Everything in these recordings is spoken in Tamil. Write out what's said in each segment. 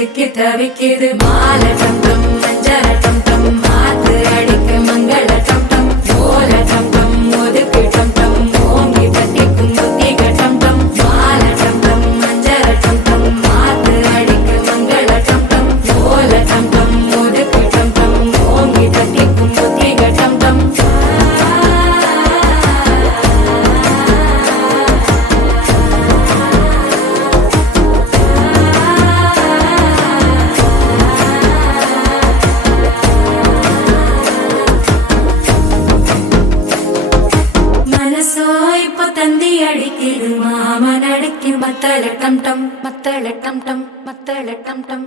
சிக்கி தவிக்குது மால டம் டம் மஞ்சள டம் டம் மாத்து அடிக்க மங்கள டம் டம் ஓல டம் டம் ஒதுக்கு டம் டம் ஓங்கி தட்டிக்கும் புத்திக டம் டம் மால டம் டம் மஞ்சள டம் டம் மாத்து அடிக்க மங்கள டம் டம் ஓல டம் டம் ஒதுக்கு டம் டம் ஓங்கி தட்டிக்கும் புத்திக டம் டம் தந்தி அடிக்குது மாமன் அடிக்கு மத்தள டம் டம் மத்தள டம் டம் மத்தள டம் டம்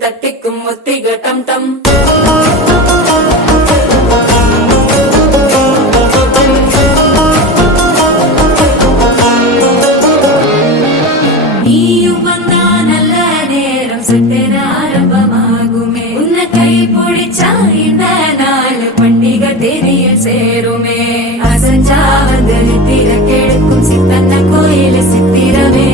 தட்டிக்கும் முத்திக டம் டம் நீயும் வந்தா நல்ல நேரம் சட்டென ஆரம்பமாகுமே உன்னை கை பிடிச்சா இந்த நாள் பண்டிகை தெரிய சேருமே அசஞ்சா வந்து நித்திர கெடுக்கும் சித்தன்ன கோயில சித்திரமே